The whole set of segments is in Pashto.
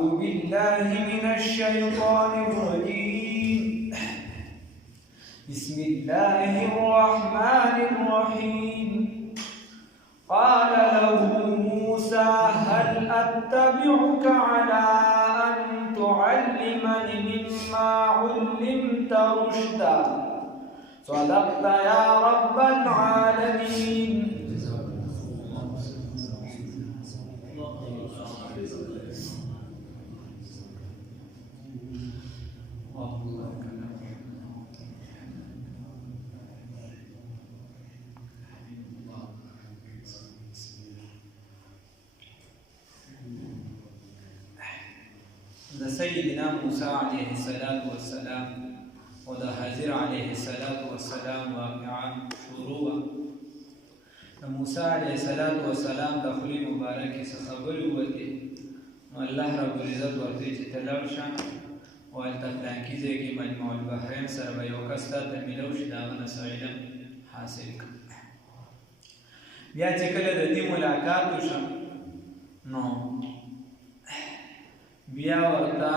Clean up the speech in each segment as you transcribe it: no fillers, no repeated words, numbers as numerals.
أعوذ بالله من الشيطان الرجيم بسم الله الرحمن الرحيم قال له موسى هل أتبعك على أن تعلمني مما علمت رشدا صدقت يا رب العالمين. سيدنا موسى عليه الصلاة والسلام و د حضر عليه الصلاة والسلام واقعا شروع موسى عليه الصلاة والسلام د خلی مبارکی څخه خبرې وکړې نو الله رب العزت ورته چې ته لاړ شه او هلته فلانکي ځای کې مجموع البحرین سره به یو کس تا ته میلاو شي د هغه نه څه علم حاصل کړه. بیا چې کله د دې ملاقات وشو نو بیا ورته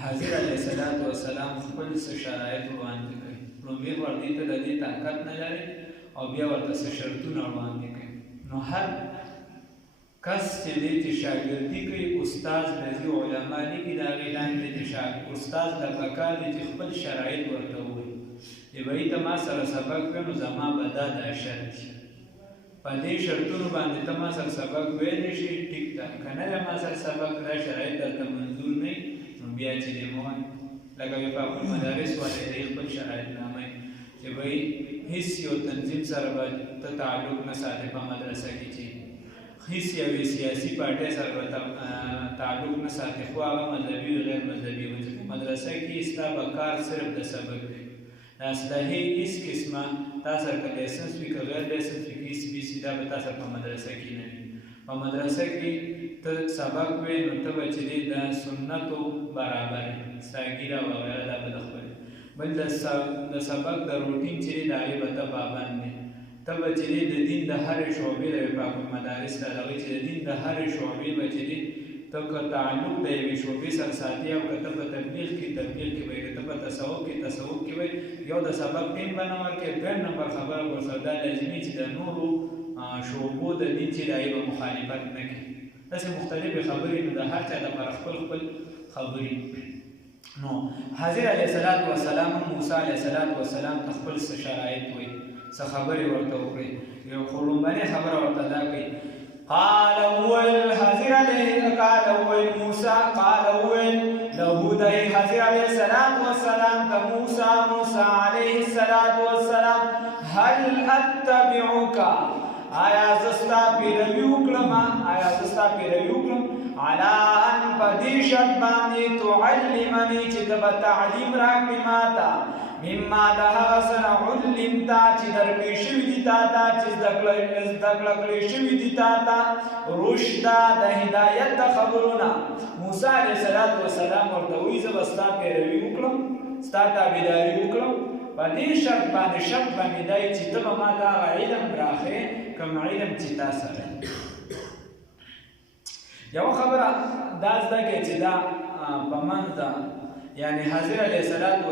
حضرت علیه السلام خپل څه شرایط وړاندې کوي. لومړی ورته ته د دې طاقت نه لري او بیا ورته څه شرطونه وړاندې کوي. نو هر کس چې دی چې شاګردي کوي استاد لري علما لیکي د هغې لاندې چې استاد ته پکار دی چې خپل شرایط ورته ووایي چې بهی ته ما سره سبق کوې نو زما به دا شرط شي په دې شرطونو باندې ته ما سره سبق ویلی شي ټیک ده که نه ده ما سره سبق دا شرایط درته منظور نه نو بیا چې دی مه لکه وفاق المدارس والے دی خپل شرایط نامه چې بهی هیڅ یو تنظیم سره به ته تعلق نه ساتې په مدرسه کې چې هیڅ یوې سیاسي پارټۍ سره به تعلق نه ساتې خو هغه مذهبي او غیر مذهبي وي چې په مدرسه کې ستا به کار صرف د سبق دی. د اسلحې هیڅ قسمه تا سره که لایسنس وي که غیر لایسنس وي که هیڅ بیسي دا به تا سره په مدرسه کې نه وي. په مدرسه کې ته سبق وې نو ته به چې دی د سنتو برابر ستا ګیره وغیره دا به د خپل بل د سبق د روټین چې دی د هغې به ته پابند دی. ته به چې دی د دین د هرې شعبې د وفاق المدارس ته د هغوی چې د دین د هرې شعبې به چې دی ته که تعلق د یوې شعبې سره ساتي او که ته په تبلیغ کې وایي که ته په تصوف کې وایي یو د سبق ټیم به نه ورکړې دویم نمبر خبره ورسره دا لازمي چې د نورو شعبو د دین چې د هغې به مخالفت نه کړي. داسې مختلفې خبرې نو د هر چا لپاره خپل خبرې. نو حضرت علیه السلام موسی علیه السلام ته خپل څه شرایط وایي څه خبرې ورته وکړي. یو خو لومړنۍ خبره ورته دا کوي قال اول حضر علیه قال اول موسی قال اول له دی حضر علیه السلام ته موسی علیه السلام هل اتبعک آیا زستا پیروي وکړم علی ان په دې شرط باندې تعلمني چې ته به تعلیم راکړې ماته مما د هغه څه نه علمته چې درکړې شوي دي تا ته چې زده کړه کړې شوي دي تا ته رشدا د هدایت د خبرونه. موسی علیه السلام ورته وایي زه به ستا پیروي وکړم ستا تابعداري وکړم په دې شرط باندې دی چې ته به ما ته هغه علم راښیې کوم علم چې تا سره یوه خبره دا زده کړئ چې دا په منځ ده یعنی حضرت علیه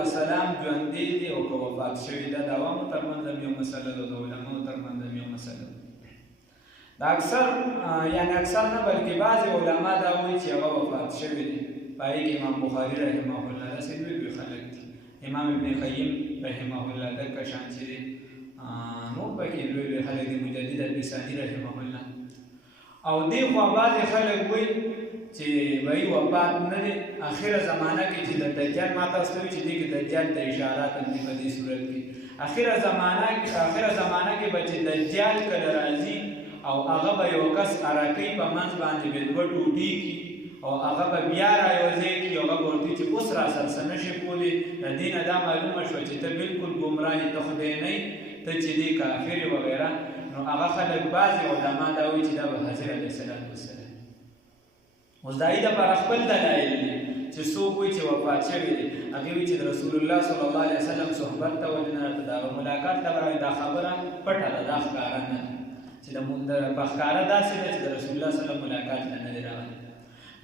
السلام ژوندی دی او که وفات شوي ده د عوامو ترمنځ هم یو مسله ده د علماو ترمنځ هم یو مسله ده. دا اکثر نه بلکې بعضې علما دا وایي چې هغه وفات شوي دي. په هغې کې امام بخاري رحمه الله داسې لوی خلک دي. امام ابن قیم رحمه الله دکه شان چې دی نور پکې لوی خلک دي. مجدد البساني رحمه الله او دې خوا بعضې خلک وایي چې وایي وفات نه دی اخره زمانه کې چې د دجال ما تاسو ته وایي چې دې کې دجال ته اشارات هم دي په دې صورت کې اخره زمانه کې به چې دجال کله راځي او هغه به یو کس عراقي په منځ باندې به دوه ټوټې کړي او هغه به بیا رايوځي کړي هغه به ورته چې اوس راسره څه نشي کولی. د دې نه دا معلومه شوه چې ته بلکل ګمراهي ته خدای نه یې ته چې دی کافر وغیره. نو هغه خلک بعضې علما دا وایي چې دا به حضرت علیه السلام اوس د هغې دپاره خپل دلایل دي چې څوک وایي چې وفات شوي دي هغې وایي چې د رسول الله صلی الله علیه وسلم صحبت ته ولې نه راته د هغه ملاقات ته به دا خبره پټه ده دا ښکاره نه ده چې په ښکاره داسې ده چې د رسول الله صلی الله علیه وسلم ملاقات ته نه دی راغلی.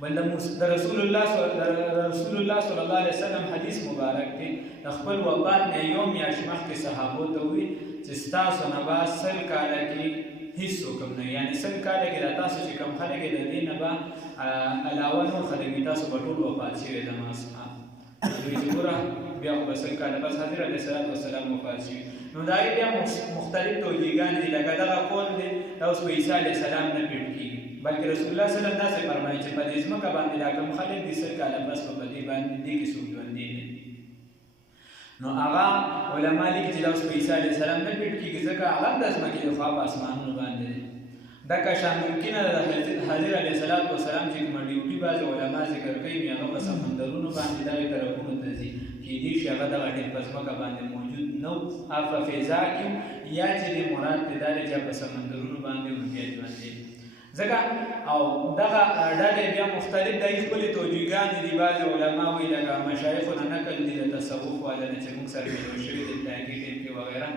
بل د رسول الله صلی الله علیه وسلم حدیث مبارک دی د خپل وفات نه یو میاشت مخکې صحابو ته وی چې ستاسو نه بعد 100 کاله کې هیڅ حکم نه، یعنی 100 کاله کې د تاسو چې کوم خلک د دې نه به علاوه نور خلک تاسو به ټول وفات شوي د ما اصحاب دوی چې ګوره بیا خو به 100 کاله بس حضرت علیه السلام وفات شوي. نو دا بیا مختلف توجیهګانې دي، لکه دغه قول دی دا اوس په عیسی علیه السلام نه پیټ کېږي، بلکې رسول الله صلی الله علیه وسلم داسې فرمایي چې په دې ځمکه باندې دا کوم خلک دي 100 کاله بس په دې باندې دې کې څوک ژوندي نه دي. نو هغه علما لیکي چې دا اوس په عیسی علیه السلام نه پیټ کېږي ځکه هغه د ځمکې د خوا په اسمانونو باندې دی. دغه شان ممکنه ده حضرت علیه السلام چې کومه ډیوټي بعضې علما ذکر کوي هغه په سمندرونو باندې دغې طرفونو ته ځي، کیدای شي هغه دغه ډېر په ځمکه باندې موجود نه و په فضا کې یا چې د مراد دی دا دی چې په سمندرونو باندې بیا ژوندي ځکه او دغه ډلې بیا مختلف د خپلې توجیهګانې دي. بعضې علما وایي لکه مشایخو نه نقل دي د تصوف والا نه چې موږ سره ملو شوي دي تحقیق ټیم کې وغیره،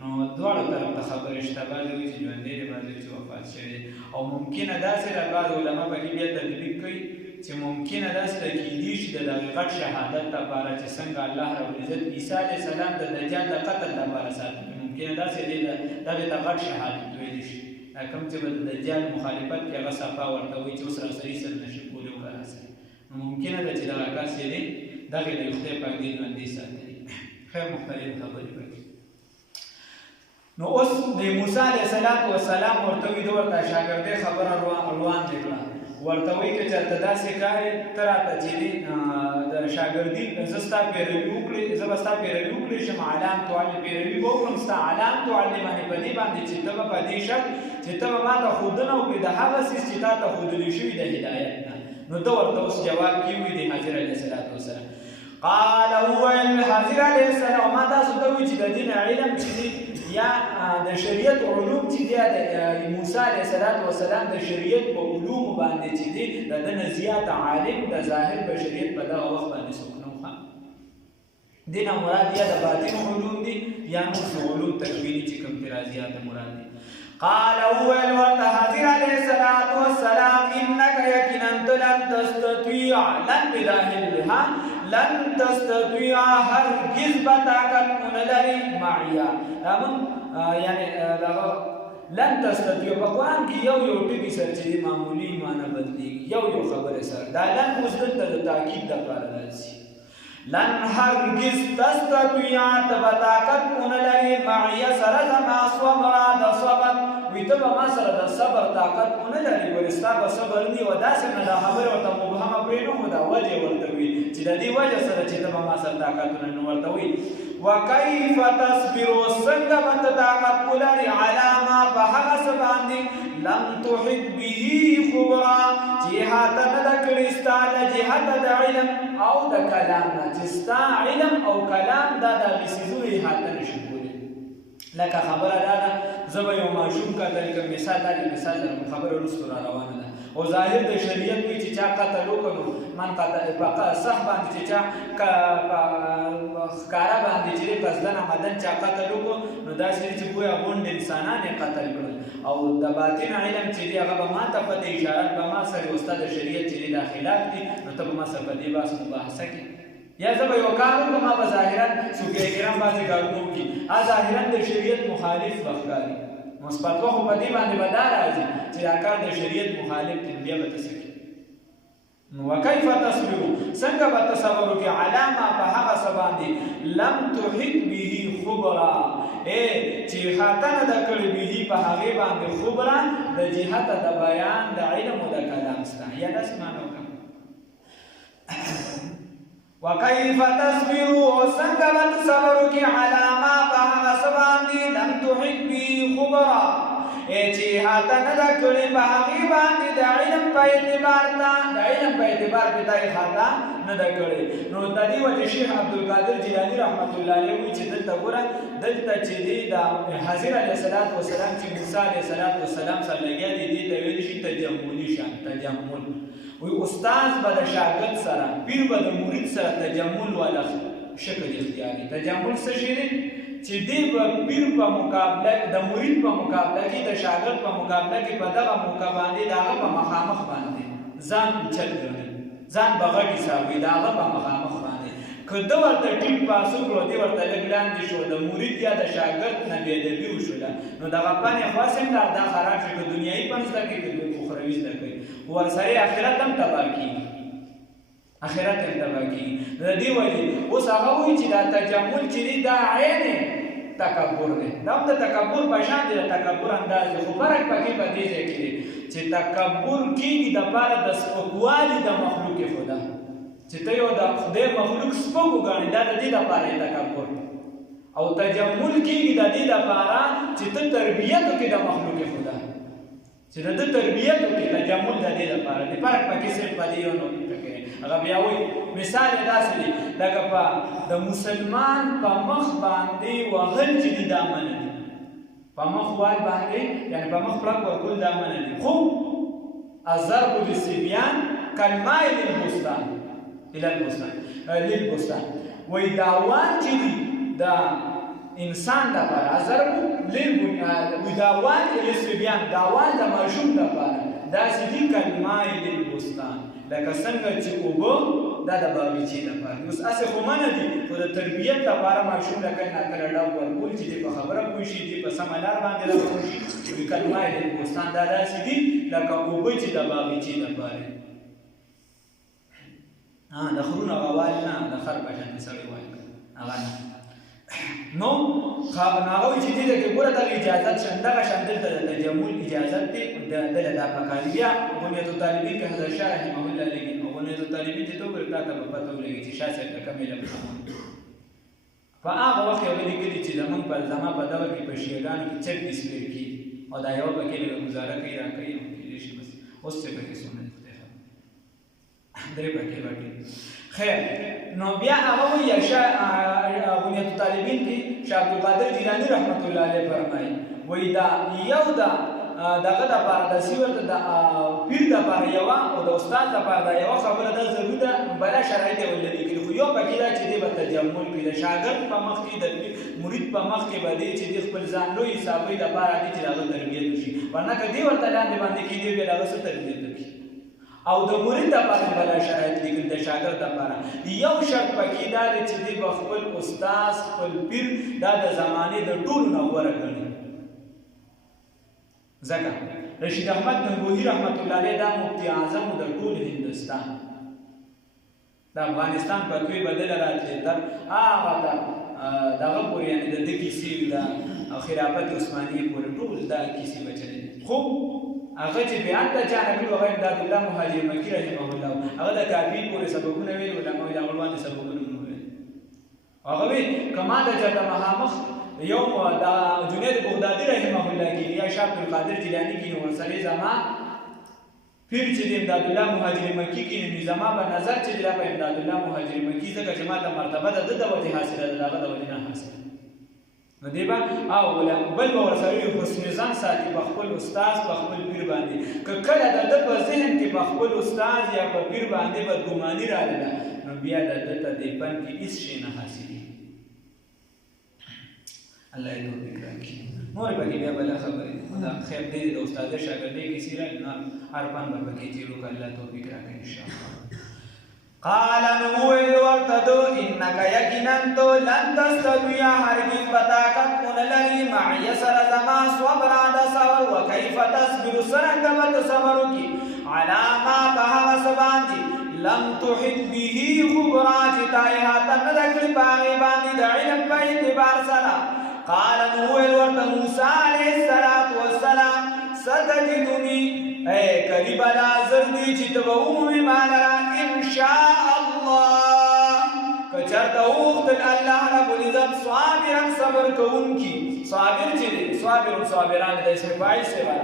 نو دواړو طرف ته خبرې شته، بعضې وایي چې ژوندی دی، بعضې وایي چې وفات شوی دی. او ممکنه داسې ده بعض علما پکې بیا تطبیق کوي چې ممکنه داسې ده کیدای شي د دغې غټ شهادت لپاره چې څنګه الله ربالعزت عیسی علیه السلام د دجال د قتل لپاره ساتلی، ممکنه داسې دی دغې ته غټ شهادت ویلی شي، کوم چې به د دجال مخالفت کې هغه صفا ورته وایي چې اوس راسري سر نشي کولی او که راسري، نو ممکنه ده چې دغه کس یې دی دغې د خدای پاک دې ژوندي ساتلي. خیر مختلف خبرې پکې. نو اوس د موسی علیه السلام ورته وایي ده ورته شاګردۍ خبره روان دې کړه، ورته وایي که چېرته داسې کار یې ته راته چې دی د شاګردي زه ستا پیروي وکړې زه به ستا پیروي وکړی شم، علام تعلم پیروي به وکړم ستا علام تعلمانې په دې باندې چې ته به په دې شک چې ته به ما ته ښودنه وکړې د هغه څیز چې تا ته ښودلی شوي د هدایت نه. نو ده ورته اوس جواب کې وایي د حضرت علیه السلام قال وویل حضرت علیه السلام ما تاسو ته وایي چې د دین علم چې دی یا د شریعت علوم چې دی د موسی علیه السلام د شریعت په علومو باندې چې دی د ده نه زیات عالم د ظاهر بشریت په دغه وخت باندې څوک نه و. دې نه مراد یا د باطن علوم دي یا نور علوم تکویني چې کوم راځي مراد دي. قال وویل ورته حضرت علیه السلام انک یقینا ته لن تستطیع لن بداخلها لن تستطيع هرگز به طاقت ونه لري معیا یعنی لن تستطيع په قرآن کې یو ټکي سره چې معمولی معنی بدلېږي یو خبرې سره دا لن اوس دلته د تاکید دپاره راځي. لن هرگز تستطيع ته به طاقت ونه لري معیا سره زما صبره د صبر وي ته به ما سره د صبر طاقت ونه لري ولې ستا به صبر نه وي داسې نه دا خبرې ورته مبهمه پرېږدو دا وجې ورته وي چې د دې وجه سره چې ته به ما سره طاقتونه نه ورته وي. وکیف تصبرو څنګه به ته طاقت ولري علی ما په هغه څه باندې لم تحط به خبرا چې احاطه نه ده کړې ستا له جهته د علم او د کلام نه چې ستا علم او کلام دا د هغې څیزونو احاطه نشي کولی. لکه خبره دا ده زه به یو ماشوم کتل کوم مثال درکړم خبره وروستو را روانه ده او ظاهر د شریعت وایي چې چا قتل وکړو من قتل په صح باندې چې چا ښکاره باندې چې قصدن عمدن چا قتل وکړو نو داسې دی چې ګویا غونډ انسانان یې قتل کړل او د باطن علم چې دی هغه به ما ته په دې اشارات به ما سره وستا د شریعت چې دی دا خلاف دي نو ته به ما سره په دې بحث مباحثه کې یا زه به یو کار وکړم ما به ظاهرا صوفیه کرام بعضې کارونه وکړي ظاهرا د شریعت مخالف به ښکاري مثبت خو په دې باندې به دا راځي چې دا کار د شریعت مخالف دی بیا به ته څه کوې. نو وکیف تصبرو څنګه به ته صبر وکړې علی ما په هغه څه باندې لم تحط به خبرا چې احاطه نه ده کړې به په هغې باندې خبرا د جهته د بیان د علم او د کلام ستا یا داسې معنی وکړه. وکیف تصبرو څنګه به ته صبر وکړې علی ما په هغه څه باندې لم تحط به خبرا چې احاطه نه ده کړې په هغې باندې د علم په اعتبار به تا احاطه نه ده کړې. نو د دې وجې شیخ عبدالقادر جیلاني رحمت الله علیه وایي چې دلته ګوره دلته چې دی د حضرت علیه السلام چې موسی علیه السلام سره لګیا دی دې ته ویلی شي تجملي شان تجمل وی استاد به د شاګرد سره پیر به د مرید سره تجمل والا شکل اختیاري. تجمل څه شی دی چې دی به پیر په مقابله د مرید په مقابله کې د شاګرد په مقابله کې په دغه موقع باندې د هغه په مخامخ باندې ځان اوچت ګڼي، ځان به غټ حسابوي، د هغه په مخامخ باندې که ده ورته ټیټ پاسو کړو، دې ورته لږ لاندې شو، د مرید یا د شاګرد نه بېادبي وشوله، نو دغه پانې خواص هم دا خراب شي، که دنیایي پن زده کوي که اخروي زده کوي، ورسره آخرت هم تباه کېږي، آخرت هم تباه کېږي. د دې وجې اوس هغه وایي چې دا تجمل چې دی دا عین تکبر دی، دا هم د تکبر په شان دی، د تکبر انداز دی، خو فرق پکې په دې ځای کې دی چې تکبر کېږي دپاره د سپکوالي د مخلوق خدا، چې ته یو د خدای مخلوق سپک وګڼې، دا د دې دپاره یې تکبر، او تجمل کېږي د دې دپاره چې ته تربیت وکړې د مخلوق خدا، چې د ده تربیت وکړې، تجمل د دې دپاره دی. فرق پکې صرف په دې یو نقطه کې دی. هغه بیا وایي مثال یې داسې دی لکه په د مسلمان په مخ باندې وهل چې دي دا منع دي، په مخ وال باندې یعنې په مخ پړک ورکول دا منع دي، خو الضرب للصبیان کالماء للبستان للبستان وایي دا وال چې دي دا انسان دپاره الضرب دا وال للصبیان، دا وال د ماشوم دپاره داسې دي کالماء للبستان، لکه څنګه چې اوبه دا د باغچې لپاره. اوس هسې خو منع دي، خو د تربیت لپاره ماشوم له کله ناکله ډب ورکول چې دی په خبره پوه شي، دی په سمه لار باندې راپوه شي، کلمه للبستان دا داسې دي لکه اوبه چې د باغچې لپاره. د خرونه غوال نه، د خر په شان سړی وایي هغه نه. نو هغه وایي چې دې ته کې ګوره دغه اجازت شته، دغه شان دلته د تجمل اجازت دی، دله دا پکار دی. بیا بنیاد الطالبین کې حضرت شاه رحمه الله لیکي، بنیاد الطالبین چې ته وګورې تا ته به پته ولګي چې شاه صاحب ته کوم علم په هغه وخت یې ولیکلي چې زموږ په زما په دور کې په شیعهګانو کې 26 پیر کېږي او دا یوه پکې لږه ګزاره کوي راکوي او کېدای شي بس اوس څه پکې څومره دي خدای خبر، درې پکې باقي. خیر نو بیا هغه وایي بنیاد الطالبین کې شاه عبدالقادر جیلاني رحمت الله علیه فرمایي وایي دا یو دا دغه دپاره داسې ورته د پیر دپاره یوه او د استاد دپاره دا یوه خبره ده ضروري ده، بله شرایط یې ولري کړي، خو یو پکې دا چې دی به تجمل کړي، د شاګرد په مخ کې د مرید په مخ کې به دی چې دی خپل ځان لوی حسابوي دپاره دی چې د هغه تربیت وشي، ورنه که دی ورته لاندې باندې کېدی بیا د هغه څه تربیت وکړي. او د مرید دپاره بله شرایط لیکلي، د شاګرد دپاره یو شرط پکې دا دی چې دی به خپل استاد خپل پیر دا د زمانې د ټولو نه غوره ګڼي. ځکه رشید احمد ننګوهي رحمت الله علیه دا مفتی اعظم د ټول هندوستان د افغانستان په کوی بدله راتلې تر هغه دغه پورې یعنې د ده کیسې د خلافت عثمانیې پورې ټول دا کیسې به چلېدې، خو هغه چې بیان ته چا نه کړي هغه امداد الله مهاجر مکي رحمه الله هغه د کافي پورې سبقونه ویل، علما ویل هغه باندې سبقونه نه ویل، هغه ویل که ما د چاته مخامخ یو دا جنید بغدادي رحمه الله کې یا شاه عبدالقادر جیلاني کې ورسره زما پیر چې د امداد الله مهاجر مکي کې نو زما په نظر چې دا په امداد الله مهاجر مکي ځکه چې ما ته مرتبه د ده د وجې حاصله ده، د هغه د وجې نه حاصله نو دی به او بل به ورسره حسن ځان ساتي په خپل استاد په خپل پیر باندې، که کله د ده په ذهن کې په خپل استاد یا په پیر باندې بدګماني راغله نو بیا د ده ته دې پن کې هېڅ شی نه حاصلېږي. الله یې توفیق راکړي. نورې پکې بیا بله خبرې دا خیر دی د استاده شاګردۍ کیسې راغلې نو هر فن به پکې تېرو که الله توفیق راکړي انشاءالله. قال نو وویل ورته دو انک یقینا تو لن تستطیع هرګز به طاقت ونه لري معي سره زما صبره د صبر وکیف تصبر څرنګه به ته صبر وکړي علی ما په هغه څه باندې لم تحط به خبره چې تا احاطه نه ده کړې په هغې باندې د علم په اعتبار سره. قال نو وویل ورته موسی علیه السلام ستجدني قریب ناظر دی چې ته به ومومې ما لره انشاء الله که چېرته وغوښتل الله رب العزت صابرا صبر کوونکي، صابر چې دی صابر صابران د اسم فاعل صیغه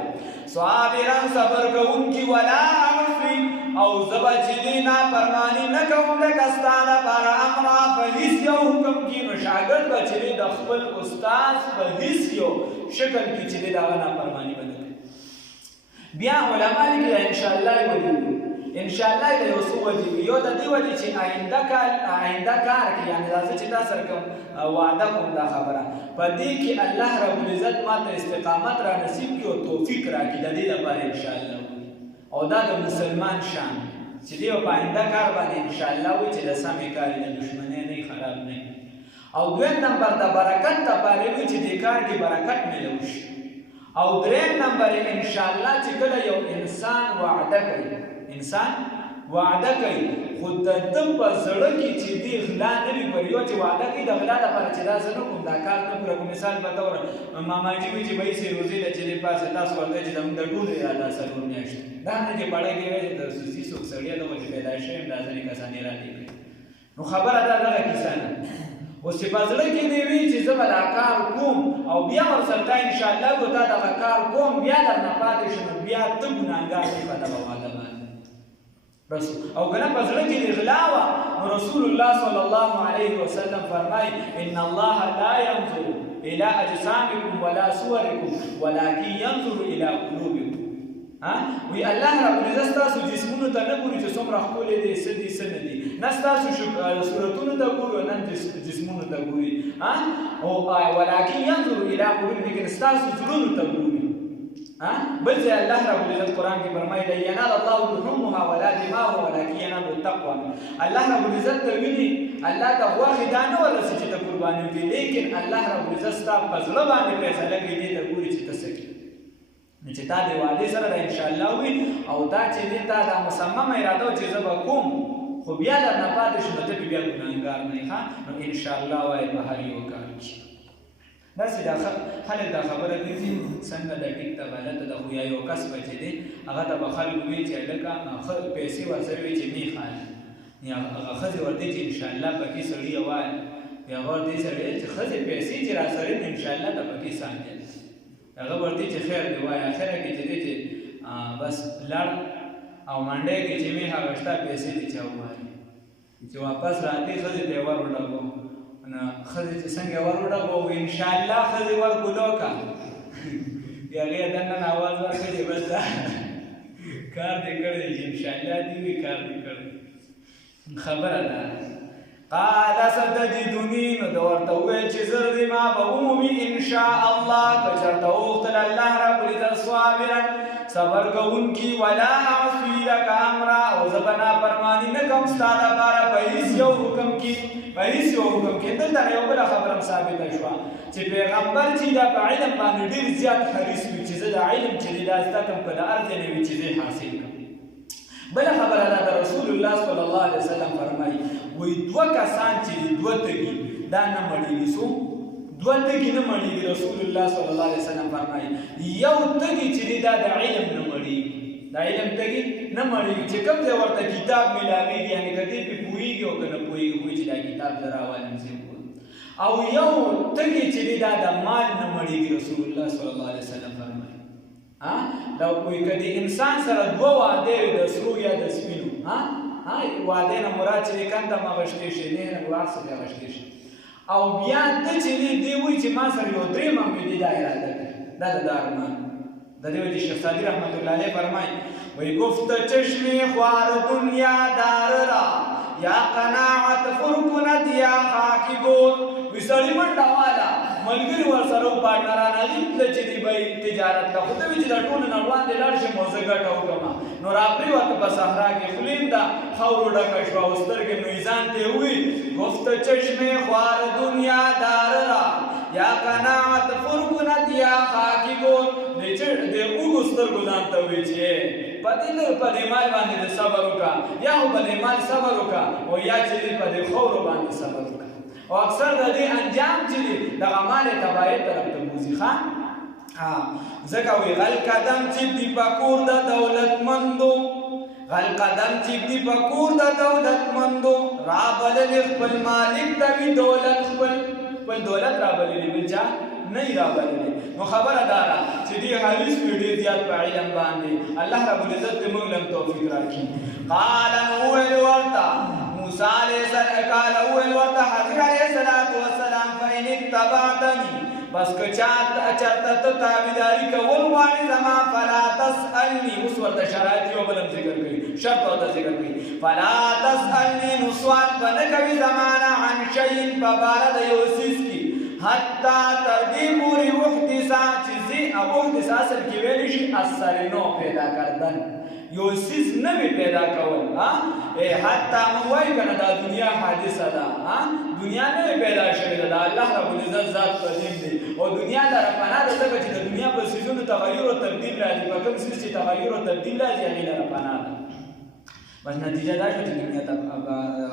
صابرا صبر کوونکي ولا اعصي او زه به چې دی نافرماني نه کوم لکه ستا دپاره امره په هېڅ یو حکم کې نو شاګرد به چې دی د خپل استاد په هېڅ یو شکل کې چې دی د هغه نافرماني به نه کوي. بیا علما لیکي انشاءالله یې ولیکي، انشاءالله د یو څه وجې وي، یو د دې وجې چې آینده کار کې یعنې راځه چې تا سره کوم وعده کوم دا خبره په دې کې الله رب العزت ما ته استقامت را نصیب کړي او توفیق راکړي د دې لپاره انشاءالله او دا د مسلمان شان چې دی په آینده کار باندې ان شاء الله وي چې د سمې کار د دشمنۍ نه خراب نه. او دویم نمبر د برکت لپاره وي چې د کار کې برکت ملو شي. او دریم نمبر ان شاء الله چې کله یو انسان وعده کوي خو د ده په زړه کې چې دی غلا نه وي پر یو چې وعده کوي د غلا لپاره چې دا زه نه کوم دا کار نه کوم. مثال په طور ماماجي وي چې پیسې روزي ده چې د پاسه تاسو ورته چې زموږ د ټولو اراده څلور میاشتې دا نه چې پړی کې وایي د خصوصي څوک سړی د وجې پیدا شوی دا ځینې کسان یې رالیږي. نو خبره دا دغه کیسه نه اوس چې په زړه کې دې وي چې زه به دا کار کوم او بیا ورسره تا انشاءالله به تا دغه کار کوم بیا درنه پاتې شو نو بیا ته ګناهګار یې په دغه واده باندې او کنه په زړه کې د غلا وه نو رسول الله صلی الله علیه وسلم فرمایي ان الله لا ينظر الى اجسامکم ولا صورکم ولکن ينظر الى قلوبکم. وی الله رب العزت ستاسو جسمونو ته نه ګوري چې څومره ښکلي دي څه دي څه نه دي نه ستاسو صورتونو ته ګوري نه جسمونو ته ګوري ولکن ينظر الى قلوبکم لیکن ستاسو زړونو ته ګوري. بل ځای الله رب العزت قرآن کې فرمایي لن ينال الله لحومها ولا دماؤها ولكن يناله التقوى. الله رب العزت ته ویني الله ته غوښې دا نه ورسي چې ته قرباني وکړې لیکن الله رب العزت ستا په زړه باندې فیصله کوي دې ته ګوري چې ته څه کوې. نو چې تا د وعدې سره د انشاءالله وي او دا چې دې تا دا مصممه اراده وه چې زه به کوم خو بیا درنه پاتې شو نو ته بیا ګناهګار نه یې نو انشاءالله وایې په هر یو کار کې داسې دا خلک دا خبره ګرځي څنګه د ټیک ته غلطه ده خو یا یو کس به چې دی هغه ته به خلک وایي چې هلکه پیسې ورسره وي چې نه یې خالي یا هغه ښځې ورته چې انشاءالله پکې سړي وایي یا هغه ورته سړی چې ښځې پیسې چې راسره نو انشاءالله ته پکې سانجل هغه ورته چې خیر دی وایي اخره کې چې دی چې بس لړ او منډی کې چې مې هغه شته پیسې دې چا ووایي چې واپس راتې ښځې ته یې ور وډبو ښځې چې څنګه ور وډبو انشاءالله ښځې ورکولو که بیا هغې دننه اواز ورکړي چې بس دا کار دې کړی چې انشاءالله دې وي کار دې کړی خبره ده. قال ستجدني نو د ورته وویل چې زه دې ما به ومومي انشاء الله که چېرته وغوښتل الله رب العزت صابرا صبر کوونکي ولا اعصي لك امرا او زه به نافرماني نه کوم ستا دپاره په هېڅ یو حکم کې دلته یو بله خبره هم ثابته شوه چې پیغمبر چې دا په علم باندې ډېر زیات حریص وي چې زه د علم چې دی دا زده کړم که د هر ځای نه وي چې زه حاصل کړم. بله خبره دا د رسول الله صلی الله علیه وسلم فرمایي وایي دوه کسان چې دي دوه تږي دا نه مړېږي دوه تږي نه مړېږي رسول الله صلی الله علیه وسلم فرمایي یو تږي چې دی دا د علم نه مړېږي د علم تږي نه مړېږي چې کوم ځای ورته کتاب میلاوېږي یعنې که دې پرې پوهېږي او که نه پوهېږي وایي چې دا کتاب زه راوالم زه او یو تږي چې دی دا د مال نه مړېږي رسول الله صلی الله علیه وسلم فرمایي دا وایي که د انسان سره دوه وعدې وي د سرو یا د سپینو وعدې نه مراد چې د کندم اغوښتې شي نه نه ګواښ څه اغوښتې شي او بیا ته چې دی وایي چې ما سره یو درېیم هم وي دا اراده کوي دا د ارمان د دې وجې شیخ سعدي رحمت الله علیه فرمایي وایي گفت چشم خوار دنیا دار را یا قناعت فرکند یا خاکی بود وی سړي منډه واله ملګري ورسره پارټنران علي تله چې دی به تجارت ته خو ته وایي چې دا ټول نه وړاندې لاړ شم او زه ګټه وکړم نو راپرېوته په صحرا کې خولین ده خاورو ډکه شوه او سترګې نو یې ځان ته ووایي گفت چشم خوار دنیا دار را یا قناعت فرکند یا خاکی بود د اوږو سترګو ځان ته وایي چې په دې مال باندې د صبر وکړه یا خو په دې مال صبر وکړه او یا چې په دې خاورو باندې صبر وکړه او اکثر د دې انجام چې دی دغه مال تباهۍ طرف ته بوځي ځکه وایي غل قدم چې دی په کور د دولتمندو رابللې خپل مالک ته وي دولت خپل دولت رابللې بل چا نه یې رابللې نو خبره دا ده چې دې حریص وي ډېر زیات په علم باندې الله رب العزت دې موږ له توفیق راکړي. قال وویل ورته موسی علیه حضرت علیه السلام فإن اتبعتني بس که چېرته ته تابعداري کول غواړې زما فلا تسألني اوس ورته شرایط یو بل هم ذکر کوي شرط ورته ذکر کوي فلا تسألني نو سوال به نه کوي زما نه عن شیء په باره د یو څیز کې حتی تر دې پورې احدث چې زه احدث اصل کې ویلی شي السرنو پیدا کردن یو څیز نوی پیدا کول حتی موږ وایو که نه دا دنیا حادثه ده دنیا نوی پیدا شوې ده د الله رب العزت ذات قدیم دی او دنیا لره پناه ده ځکه چې د دنیا په څیزونو تغیر او تبدیل راځي په کوم څیز چې تغیر او تبدیل راځي هغې لره پناه ده بس نتیجه دا شو چې دنیا ته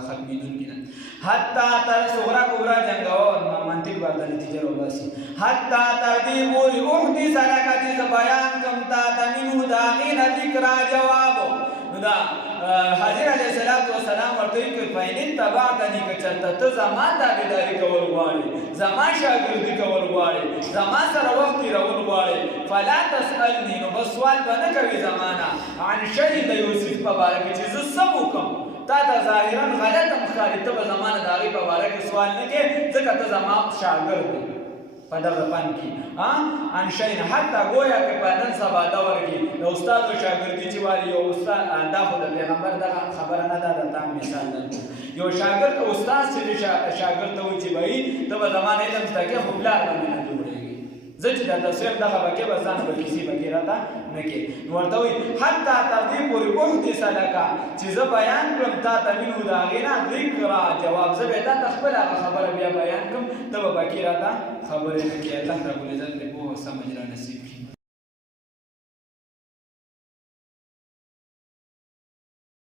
ختمېدونکې ده حتی تر صغرا کبرا جنګاوه منطق ورته نتیجه راوباسي حتی تر دې پورې احدث لک چې زه بیان کړم تا ته منه د هغې نه ذکرا جواب نو دا حضرت علیه السلام ورته وایي که فإن اتبعتني که چېرته ته زما تابعداري کول غواړې زما شاګردي کول غواړې زما سره وخت تېرول غواړې فلا تسألني نو بس سوال به نه کوې زما نه عن شی د یو څیز په باره کې چې زه څه وکړم تا ته ظاهرا غلطه ښکاري ته به زما نه د هغې په باره کې سوال نه کوې ځکه ته زما شاګرد دی په دغه فن کې ان شین حتی گویا که په نن سبا دور کې د استاد او شاګردي چې وایي یو استاد دا خو د پیغمبر دغه خبره نه ده درته مثال درکړم یو شاګرد او استاد چې شاګرد ته وایي چې بهي ته به زما نه علم زده کوې خو پلار باندې نه جوړېږي زه چې درته صرف دغه به کې به ځان به کیسې به کې راته نه کې نو ورته وایي حتی تر دې پورې احدث لک چې زه بیان کړم تا ته منه د هغې نه ذکرا جواب زه به تا ته خپله هغه خبره بیا بیان کړم ته به باقي راته خبرې نه کې الله رب العزت دې پوهه سمجھ را نصیب کړي